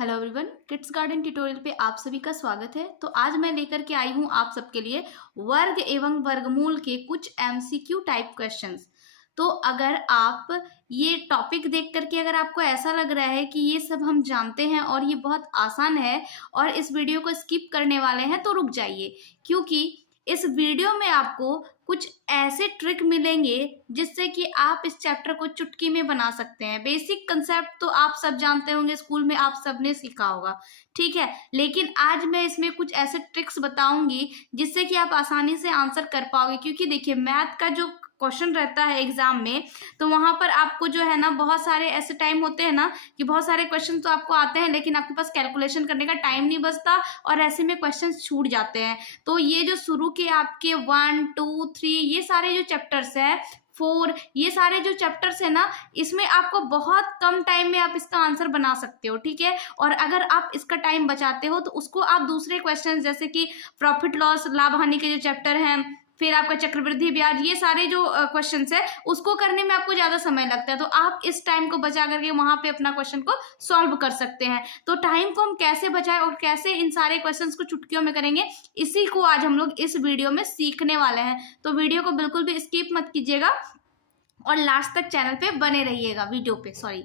Hello everyone, kids garden tutorial पे आप सभी का स्वागत है। तो आज मैं लेकर के आई हूँ आप सबके लिए वर्ग एवं वर्गमूल के कुछ एमसीक्यू टाइप क्वेश्चंस। तो अगर आप ये टॉपिक देख करके अगर आपको ऐसा लग रहा है कि ये सब हम जानते हैं और ये बहुत आसान है और इस वीडियो को स्किप करने वाले हैं, तो रुक जाइए, क्योंकि इस वीडियो में आपको कुछ ऐसे ट्रिक मिलेंगे जिससे कि आप इस चैप्टर को चुटकी में बना सकते हैं। बेसिक कंसेप्ट तो आप सब जानते होंगे, स्कूल में आप सबने सीखा होगा, ठीक है। लेकिन आज मैं इसमें कुछ ऐसे ट्रिक्स बताऊंगी जिससे कि आप आसानी से आंसर कर पाओगे, क्योंकि देखिए मैथ का जो क्वेश्चन रहता है एग्जाम में, तो वहां पर आपको जो है ना बहुत सारे ऐसे टाइम होते हैं ना कि बहुत सारे क्वेश्चन तो आपको आते हैं लेकिन आपके पास कैलकुलेशन करने का टाइम नहीं बचता और ऐसे में क्वेश्चन छूट जाते हैं। तो ये जो शुरू के आपके 1 2 3 ये सारे जो चैप्टर्स है, 4, ये सारे जो चैप्टर्स है ना, इसमें आपको बहुत कम टाइम में आप इसका आंसर बना सकते हो, ठीक है। और अगर आप इसका टाइम बचाते हो तो उसको आप दूसरे क्वेश्चन जैसे कि प्रॉफिट लॉस, लाभ हानि के जो चैप्टर हैं, फिर आपका चक्रवृद्धि ब्याज, ये सारे जो क्वेश्चंस है उसको करने में आपको ज्यादा समय लगता है, तो आप इस टाइम को बचा करके वहां पे अपना क्वेश्चन को सॉल्व कर सकते हैं। तो टाइम को हम कैसे बचाएं और कैसे इन सारे क्वेश्चंस को चुटकियों में करेंगे, इसी को आज हम लोग इस वीडियो में सीखने वाले हैं। तो वीडियो को बिल्कुल भी स्किप मत कीजिएगा और लास्ट तक चैनल पे बने रहिएगा, वीडियो पे सॉरी।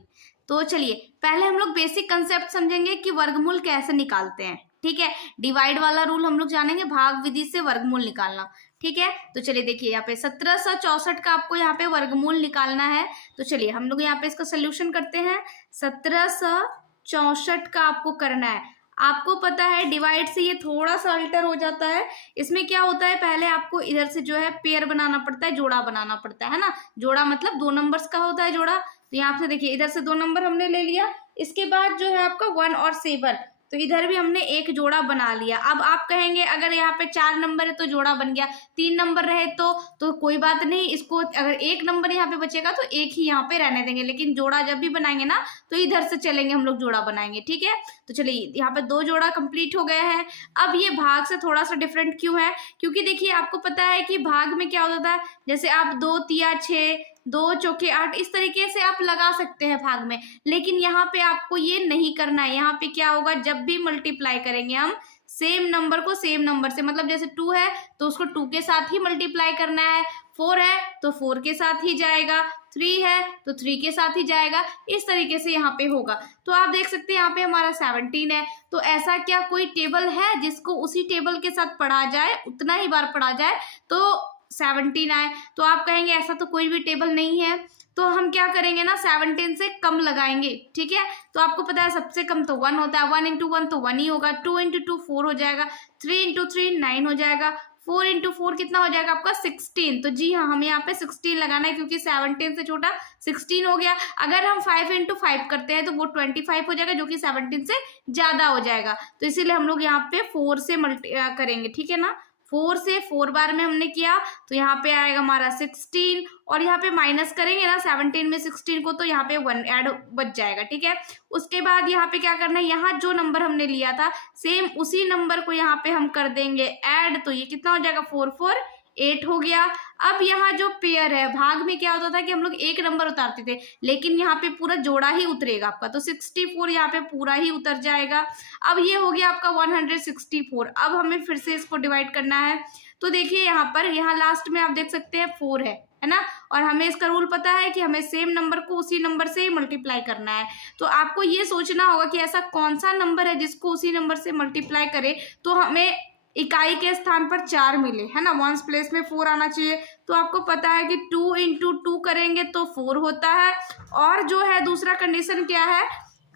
तो चलिए पहले हम लोग बेसिक कंसेप्ट समझेंगे कि वर्गमूल कैसे निकालते हैं, ठीक है। डिवाइड वाला रूल हम लोग जानेंगे, भाग विधि से वर्गमूल निकालना, ठीक है। तो चलिए देखिए यहाँ पे 1764 का आपको यहाँ पे वर्गमूल निकालना है। तो चलिए हम लोग यहाँ पे इसका सोल्यूशन करते हैं। 1764 का आपको करना है। आपको पता है डिवाइड से ये थोड़ा सा अल्टर हो जाता है। इसमें क्या होता है, पहले आपको इधर से जो है पेयर बनाना पड़ता है, जोड़ा बनाना पड़ता है ना। जोड़ा मतलब 2 नंबर्स का होता है जोड़ा। तो यहाँ से देखिए इधर से 2 नंबर हमने ले लिया, इसके बाद जो है आपका 1 और 7, तो इधर भी हमने एक जोड़ा बना लिया। अब आप कहेंगे अगर यहाँ पे 4 नंबर है तो जोड़ा बन गया, 3 नंबर रहे तो कोई बात नहीं, इसको अगर 1 नंबर यहाँ पे बचेगा तो एक ही यहाँ पे रहने देंगे, लेकिन जोड़ा जब भी बनाएंगे ना तो इधर से चलेंगे हम लोग, जोड़ा बनाएंगे, ठीक है। तो चलिए यहाँ पे 2 जोड़ा कंप्लीट हो गए हैं। अब ये भाग से थोड़ा सा डिफरेंट क्यों है, क्योंकि देखिए आपको पता है कि भाग में क्या होता है, जैसे आप 2 तिया 6, 2 चौके 8, इस तरीके से आप लगा सकते हैं भाग में। लेकिन यहाँ पे आपको ये नहीं करना है। यहाँ पे क्या होगा, जब भी मल्टीप्लाई करेंगे हम सेम नंबर को सेम नंबर से, मतलब जैसे 2 है तो उसको 2 के साथ ही मल्टीप्लाई करना है, 4 है तो 4 के साथ ही जाएगा, 3 है तो 3 के साथ ही जाएगा, इस तरीके से यहाँ पे होगा। तो आप देख सकते हैं यहाँ पे हमारा 17 है। तो ऐसा क्या कोई टेबल है जिसको उसी टेबल के साथ पढ़ा जाए, उतना ही बार पढ़ा जाए तो 17 आए? तो आप कहेंगे ऐसा तो कोई भी टेबल नहीं है। तो हम क्या करेंगे ना, 17 से कम लगाएंगे, ठीक है। तो आपको पता है सबसे कम तो 1 होता है, 1 इंटू 1 तो 1 ही होगा, 2 इंटू 2 4 हो जाएगा, 3 इंटू 3 9 हो जाएगा, 4 इंटू 4 कितना हो जाएगा आपका 16। तो जी हाँ, हमें यहाँ पे 16 लगाना है, क्योंकि 17 से छोटा 16 हो गया। अगर हम 5 इंटू 5 करते हैं तो वो 25 हो जाएगा, जो कि 17 से ज्यादा हो जाएगा। तो इसीलिए हम लोग यहाँ पे 4 से मल्टी करेंगे, ठीक है ना। 4 से 4 बार में हमने किया तो यहाँ पे आएगा हमारा 16, और यहाँ पे माइनस करेंगे ना 17 में 16 को, तो यहाँ पे 1 ऐड बच जाएगा, ठीक है। उसके बाद यहाँ पे क्या करना है, यहाँ जो नंबर हमने लिया था सेम उसी नंबर को यहाँ पे हम कर देंगे ऐड, तो ये कितना हो जाएगा 4 4 8 हो गया। अब यहाँ जो पेयर है, भाग में क्या होता था कि हम लोग एक नंबर उतारते थे, लेकिन यहाँ पे पूरा जोड़ा ही उतरेगा आपका, तो 64 यहाँ पे पूरा ही उतर जाएगा। अब ये हो गया आपका 164। अब हमें फिर से इसको डिवाइड करना है। तो देखिए यहाँ पर, यहाँ लास्ट में आप देख सकते हैं 4 है ना, और हमें इसका रूल पता है कि हमें सेम नंबर को उसी नंबर से ही मल्टीप्लाई करना है। तो आपको ये सोचना होगा कि ऐसा कौन सा नंबर है जिसको उसी नंबर से मल्टीप्लाई करे तो हमें इकाई के स्थान पर 4 मिले, है ना, वंस प्लेस में 4 आना चाहिए। तो आपको पता है कि 2 इंटू 2 करेंगे तो 4 होता है, और जो है दूसरा कंडीशन क्या है,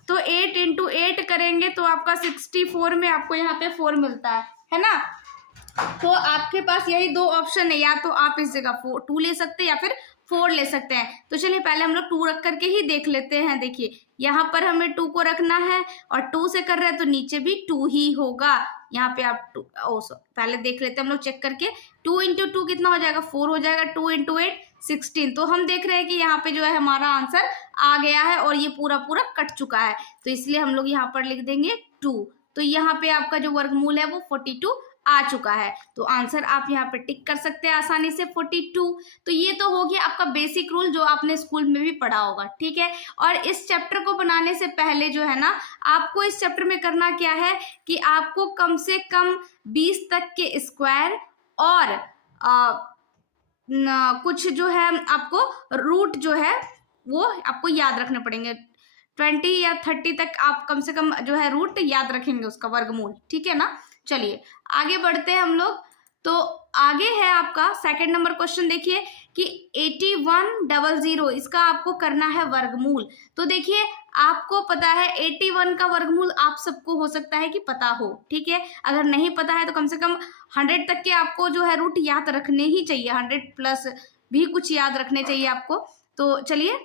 तो 8 इंटू 8 करेंगे तो आपका 64 में आपको यहाँ पे 4 मिलता है ना। तो आपके पास यही 2 ऑप्शन है, या तो आप इस जगह 2 ले सकते हैं या फिर 4 ले सकते हैं। तो चलिए पहले हम लोग 2 रख करके ही देख लेते हैं। देखिए यहाँ पर हमें 2 को रखना है, और 2 से कर रहे हैं तो नीचे भी 2 ही होगा। यहाँ पे आप पहले देख लेते हैं हम लोग चेक करके, 2 इंटू 2 कितना हो जाएगा 4 हो जाएगा, 2 इंटू 8 16। तो हम देख रहे हैं कि यहाँ पे जो है हमारा आंसर आ गया है और ये पूरा पूरा कट चुका है, तो इसलिए हम लोग यहाँ पर लिख देंगे 2। तो यहाँ पे आपका जो वर्गमूल है वो 42 आ चुका है। तो आंसर आप यहाँ पे टिक कर सकते हैं आसानी से 42। तो ये तो हो गया आपका बेसिक रूल जो आपने स्कूल में भी पढ़ा होगा, ठीक है। और इस चैप्टर को बनाने से पहले जो है ना, आपको इस चैप्टर में करना क्या है कि आपको कम से कम 20 तक के स्क्वायर और कुछ जो है आपको रूट जो है वो आपको याद रखने पड़ेंगे। 20 या 30 तक आप कम से कम जो है रूट याद रखेंगे उसका वर्गमूल, ठीक है ना। चलिए आगे बढ़ते हैं हम लोग। तो आगे है आपका सेकंड नंबर क्वेश्चन, देखिए कि 8100, इसका आपको करना है वर्गमूल। तो देखिए आपको पता है 81 का वर्गमूल आप सबको हो सकता है कि पता हो, ठीक है। अगर नहीं पता है तो कम से कम 100 तक के आपको जो है रूट याद रखने ही चाहिए, 100 प्लस भी कुछ याद रखने चाहिए आपको। तो चलिए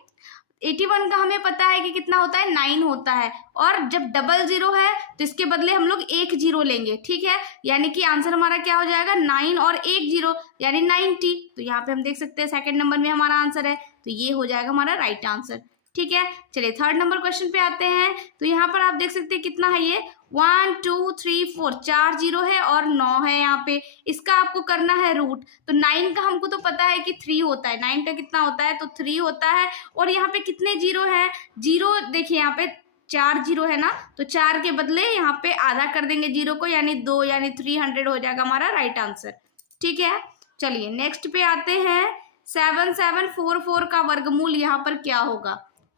81 का हमें पता है कि कितना होता है, 9 होता है। और जब 00 है तो इसके बदले हम लोग 1 0 लेंगे, ठीक है। यानी कि आंसर हमारा क्या हो जाएगा, 9 और 1 0 यानी 90। तो यहाँ पे हम देख सकते हैं सेकंड नंबर में हमारा आंसर है, तो ये हो जाएगा हमारा राइट आंसर, ठीक है। चलिए थर्ड नंबर क्वेश्चन पे आते हैं। तो यहाँ पर आप देख सकते हैं कितना है ये, 1 2 3 4, 4 0 है और 9 है यहाँ पे। इसका आपको करना है रूट। तो 9 का हमको तो पता है कि 3 होता है, 9 का कितना होता है तो 3 होता है। और यहाँ पे कितने जीरो है, जीरो देखिए यहाँ पे 4 0 है ना, तो 4 के बदले यहाँ पे आधा कर देंगे जीरो को, यानी 2, यानी 300 हो जाएगा हमारा राइट आंसर, ठीक है। चलिए नेक्स्ट पे आते हैं। 7744 का वर्गमूल यहाँ पर क्या होगा,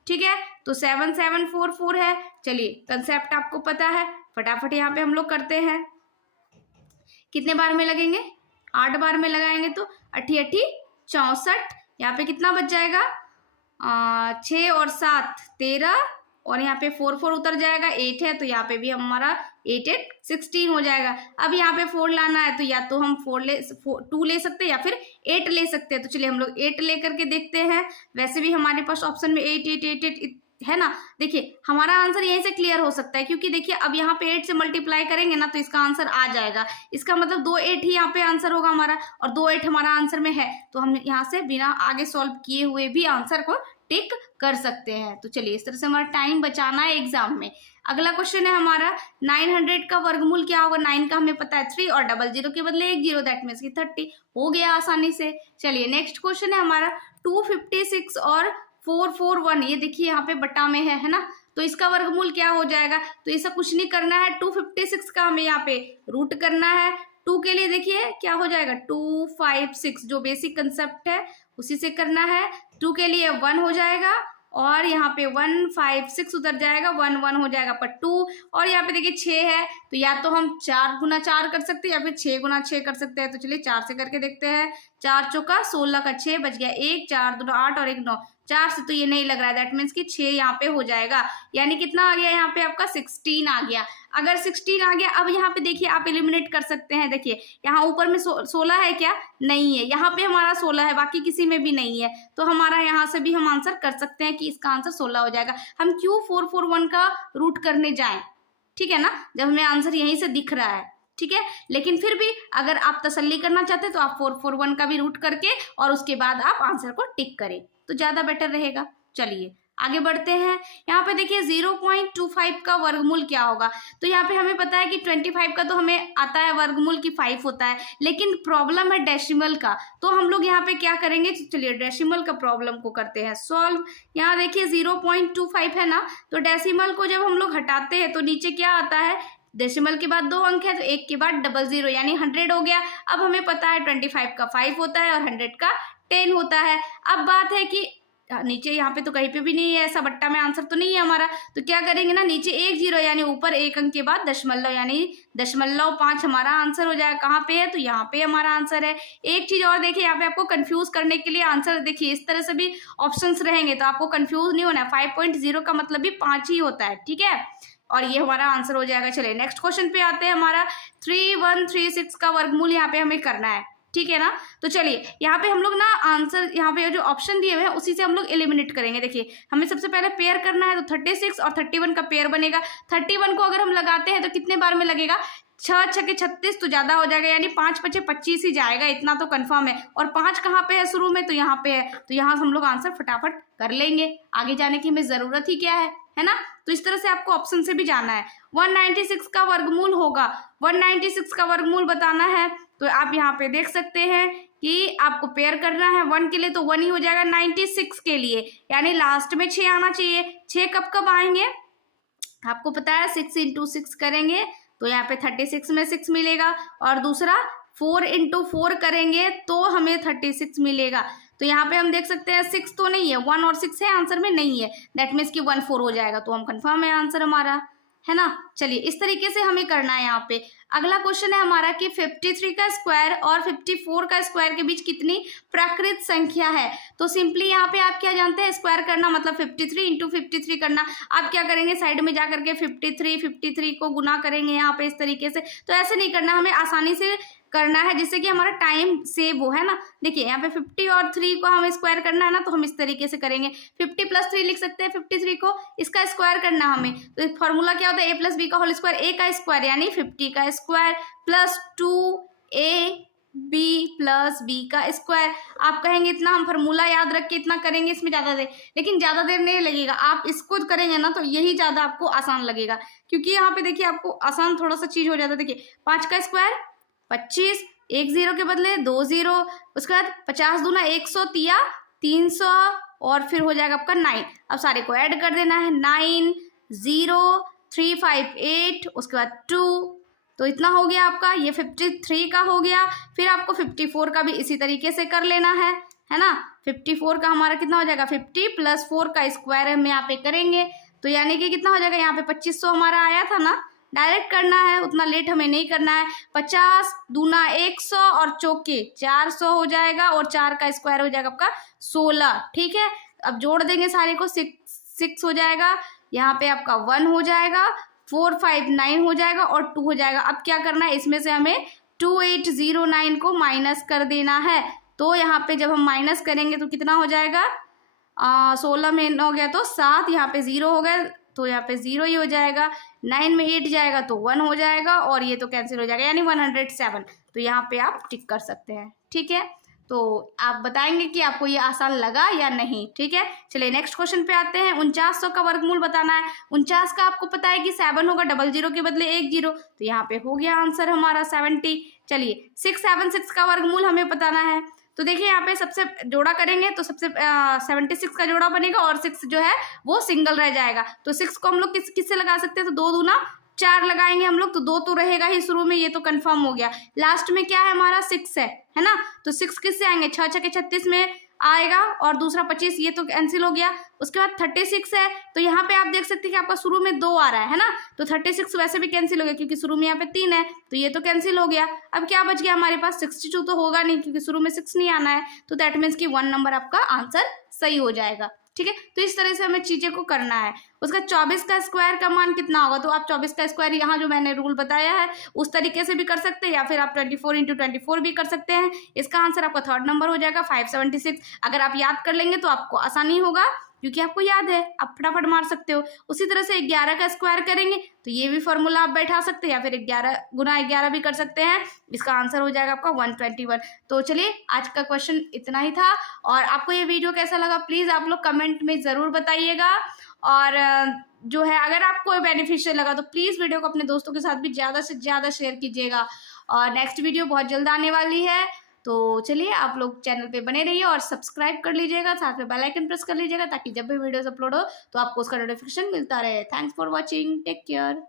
ठीक है। तो 7744 है। चलिए कंसेप्ट आपको पता है, फटाफट यहाँ पे हम लोग करते हैं। कितने बार में लगेंगे, 8 बार में लगाएंगे तो 8 8 64। यहाँ पे कितना बच जाएगा, 6 और 7 13, और यहाँ पे 4 4 उतर जाएगा, 8 है तो यहाँ पे भी हमारा 8 8 16 हो जाएगा। अब यहाँ पे 4 लाना है तो या तो हम 2 ले सकते हैं या फिर 8 ले सकते हैं। तो चलिए हम लोग 8 लेकर के देखते हैं। वैसे भी हमारे पास ऑप्शन में 8 8 8 8 है ना। देखिए हमारा आंसर यहीं से क्लियर हो सकता है, क्योंकि देखिए अब यहाँ पे 8 से मल्टीप्लाई करेंगे ना तो इसका आंसर आ जाएगा। इसका मतलब 2 8 ही यहाँ पे आंसर होगा हमारा, और 2 8 हमारा आंसर में है। तो हम यहाँ से बिना आगे सॉल्व किए हुए भी आंसर को टिक कर सकते हैं। तो चलिए इस तरह से हमारा टाइम बचाना है एग्जाम में। अगला क्वेश्चन है हमारा 900 का वर्गमूल क्या होगा। 9 का हमें पता है 3, और 00 के बदले 1 0, दैट मीन्स की 30 हो गया आसानी से। चलिए नेक्स्ट क्वेश्चन है हमारा 256 और 441। ये देखिए यहाँ पे बटा में है ना, तो इसका वर्गमूल क्या हो जाएगा। तो ऐसा कुछ नहीं करना है, 256 का हमें यहाँ पे रूट करना है। 2 के लिए देखिए क्या हो जाएगा, 256 जो बेसिक कंसेप्ट है उसी से करना है। 2 के लिए 1 हो जाएगा, और यहाँ पे 1 5 6 उतर जाएगा, 1 1 हो जाएगा पर 2। और यहाँ पे देखिए 6 है, तो या तो हम 4 गुना 4 कर सकते हैं या फिर 6 गुना 6 कर सकते हैं। तो चलिए 4 से करके देखते हैं। 4 चौका 16 का 6 बच गया, 1 4 2 8 और 1 9। 4 से तो ये नहीं लग रहा है, दैट मीन्स कि 6 यहाँ पे हो जाएगा। यानी कितना आ गया यहाँ पे आपका 16 आ गया। अगर 16 आ गया, अब यहाँ पे देखिए आप एलिमिनेट कर सकते हैं। देखिए यहाँ ऊपर में 16 है क्या, नहीं है। यहाँ पे हमारा 16 है, बाकी किसी में भी नहीं है। तो हमारा यहाँ से भी हम आंसर कर सकते हैं कि इसका आंसर 16 हो जाएगा। हम क्यों 441 का रूट करने जाएं, ठीक है ना, जब हमें आंसर यहीं से दिख रहा है, ठीक है। लेकिन फिर भी अगर आप तसल्ली करना चाहते हैं तो आप 441 का भी रूट करके और उसके बाद आप आंसर को टिक करें तो ज्यादा बेटर रहेगा। चलिए आगे बढ़ते हैं। यहाँ पे देखिए 0.25 का वर्गमूल क्या होगा। तो यहाँ पे हमें पता है कि 25 का तो हमें आता है वर्गमूल की 5 होता है, लेकिन प्रॉब्लम है डेसिमल का। तो हम लोग यहाँ पे क्या करेंगे, चलिए डेसिमल का प्रॉब्लम को करते हैं सॉल्व। यहाँ देखिए 0.25 है ना, तो डेसिमल को जब हम लोग हटाते हैं तो नीचे क्या आता है, डेसिमल के बाद 2 अंक है तो 1 के बाद 00 यानी 100 हो गया। अब हमें पता है 25 का 5 होता है और 100 का 10 होता है। अब बात है कि नीचे यहाँ पे तो कहीं पे भी नहीं है, ऐसा बट्टा में आंसर तो नहीं है हमारा। तो क्या करेंगे ना, नीचे 1 0 यानी ऊपर 1 अंक के बाद दशमलव यानी 0.5 हमारा आंसर हो जाएगा। कहाँ पे है, तो यहाँ पे हमारा आंसर है। एक चीज और देखिए, यहाँ पे आपको कंफ्यूज करने के लिए आंसर देखिए इस तरह से भी ऑप्शंस रहेंगे तो आपको कंफ्यूज नहीं होना है। 5.0 का मतलब भी 5 ही होता है, ठीक है, और ये हमारा आंसर हो जाएगा। चलिए नेक्स्ट क्वेश्चन पे आते हैं। हमारा 3136 का वर्गमूल यहाँ पे हमें करना है, ठीक है ना। तो चलिए यहाँ पे हम लोग ना आंसर, यहाँ पे जो ऑप्शन दिए हुए हैं उसी से हम लोग एलिमिनेट करेंगे। देखिए हमें सबसे पहले पेयर करना है, तो 36 और 31 का पेयर बनेगा। 31 को अगर हम लगाते हैं तो कितने बार में लगेगा, 6 6 के 36 तो ज्यादा हो जाएगा, यानी 5 5 25 ही जाएगा, इतना तो कंफर्म है। और 5 कहाँ पे है शुरू में, तो यहाँ पे है, तो यहाँ हम लोग आंसर फटाफट कर लेंगे। आगे जाने की हमें जरूरत ही क्या है है ना। तो इस तरह से आपको ऑप्शन से भी जाना है। 196 का वर्गमूल होगा, 196 का वर्गमूल बताना है, तो आप यहाँ पे देख सकते हैं कि आपको पेयर करना है 1 के लिए, तो 1 ही हो जाएगा 96 के लिए, यानी लास्ट में 6 आना चाहिए। 6 कब कब आएंगे आपको पता है, 6 इंटू 6 करेंगे तो यहाँ पे 36 में 6 मिलेगा, और दूसरा 4 इंटू 4 करेंगे तो हमें 36 मिलेगा। तो यहाँ पे हम देख सकते हैं 6 तो नहीं है, 1 और 6 है, आंसर में नहीं है, दैट मीन्स कि 1 4 हो जाएगा, तो हम कंफर्म है आंसर हमारा, है ना। चलिए इस तरीके से हमें करना है। यहाँ पे अगला क्वेश्चन है हमारा कि 53 का स्क्वायर और 54 का स्क्वायर के बीच कितनी प्राकृत संख्या है। तो सिंपली यहाँ पे आप क्या जानते हैं, स्क्वायर करना मतलब 53 इंटू 53 करना। आप क्या करेंगे, साइड में जा करके 53 को गुना करेंगे यहाँ पे इस तरीके से। तो ऐसे नहीं करना, हमें आसानी से करना है जिससे कि हमारा टाइम सेव हो, है ना। देखिए यहाँ पे 50 और 3 को हमें स्क्वायर करना है ना, तो हम इस तरीके से करेंगे, 50 + 3 लिख सकते हैं, 53 को इसका स्क्वायर करना हमें। तो फॉर्मूला क्या होता है, a + b का होल स्क्वायर, a का स्क्वायर यानी 50 का स्क्वायर प्लस 2ab + b का स्क्वायर। आप कहेंगे इतना हम फॉर्मूला याद रख के इतना करेंगे इसमें ज़्यादा देर, लेकिन ज़्यादा देर नहीं लगेगा, आप इसको करेंगे ना तो यही ज़्यादा आपको आसान लगेगा, क्योंकि यहाँ पे देखिए आपको आसान थोड़ा सा चीज़ हो जाता है। देखिए 5 का स्क्वायर 25, 1 0 के बदले 2 0, उसके बाद 50 दूना 100 तिया 300, और फिर हो जाएगा आपका 9। अब सारे को ऐड कर देना है, 9 0 3 5 8, उसके बाद 2, तो इतना हो गया आपका, ये 53 का हो गया। फिर आपको 54 का भी इसी तरीके से कर लेना है ना। 54 का हमारा कितना हो जाएगा, 50 + 4 का स्क्वायर हम यहाँ पे करेंगे, तो यानी कि कितना हो जाएगा, यहाँ पे 2500 हमारा आया था ना, डायरेक्ट करना है, उतना लेट हमें नहीं करना है। 50 दूना 100 और चौके 400 हो जाएगा, और 4 का स्क्वायर हो जाएगा आपका 16, ठीक है। अब जोड़ देंगे सारे को, 6 हो जाएगा, यहाँ पे आपका 1 हो जाएगा, 4 5 9 हो जाएगा, और 2 हो जाएगा। अब क्या करना है, इसमें से हमें 2809 को माइनस कर देना है। तो यहाँ पे जब हम माइनस करेंगे तो कितना हो जाएगा, 16 में हो गया तो 7, यहाँ पे 0 हो गया तो यहाँ पे 0 ही हो जाएगा, 9 में 8 जाएगा तो 1 हो जाएगा, और ये तो कैंसिल हो जाएगा, यानी 107। तो यहाँ पे आप टिक कर सकते हैं, ठीक है। तो आप बताएंगे कि आपको ये आसान लगा या नहीं, ठीक है। चलिए नेक्स्ट क्वेश्चन पे आते हैं। 4900 का वर्गमूल बताना है। 49 का आपको पता है कि 7 होगा, 00 के बदले 1 0, तो यहाँ पे हो गया आंसर हमारा 70। चलिए 676 का वर्गमूल हमें बताना है। तो देखिए यहाँ पे सबसे जोड़ा करेंगे तो सबसे 76 का जोड़ा बनेगा, और 6 जो है वो सिंगल रह जाएगा। तो 6 को हम लोग किससे लगा सकते हैं, तो 2 दूना 4 लगाएंगे हम लोग, तो 2 तो रहेगा ही शुरू में, ये तो कंफर्म हो गया। लास्ट में क्या है हमारा 6 है ना, तो 6 किससे आएंगे, 6 6 के 36 में आएगा, और दूसरा 25, ये तो कैंसिल हो गया। उसके बाद 36 है, तो यहाँ पे आप देख सकते हैं कि आपका शुरू में 2 आ रहा है ना, तो 36 वैसे भी कैंसिल हो गया क्योंकि शुरू में यहाँ पे 3 है, तो ये तो कैंसिल हो गया। अब क्या बच गया हमारे पास, 62 तो होगा नहीं क्योंकि शुरू में 6 नहीं आना है, तो दैट मीन्स कि 1 नंबर आपका आंसर सही हो जाएगा, ठीक है। तो इस तरह से हमें चीजें को करना है। उसका 24 का स्क्वायर का मान कितना होगा, तो आप 24 का स्क्वायर यहाँ जो मैंने रूल बताया है उस तरीके से भी कर सकते हैं, या फिर आप 24 इंटू 24 भी कर सकते हैं। इसका आंसर आपका 3rd नंबर हो जाएगा 576। अगर आप याद कर लेंगे तो आपको आसानी होगा, क्योंकि आपको याद है, आप फटाफट मार सकते हो। उसी तरह से 11 का स्क्वायर करेंगे तो ये भी फॉर्मूला आप बैठा सकते हैं, या फिर 11 गुना 11 भी कर सकते हैं। इसका आंसर हो जाएगा आपका 121। तो चलिए आज का क्वेश्चन इतना ही था, और आपको ये वीडियो कैसा लगा प्लीज़ आप लोग कमेंट में ज़रूर बताइएगा। और जो है अगर आपको बेनिफिशियल लगा तो प्लीज़ वीडियो को अपने दोस्तों के साथ भी ज़्यादा से ज़्यादा शेयर कीजिएगा। और नेक्स्ट वीडियो बहुत जल्द आने वाली है, तो चलिए आप लोग चैनल पे बने रहिए और सब्सक्राइब कर लीजिएगा, साथ में बेल आइकन प्रेस कर लीजिएगा, ताकि जब भी वीडियोस अपलोड हो तो आपको उसका नोटिफिकेशन मिलता रहे। Thanks for watching, take care.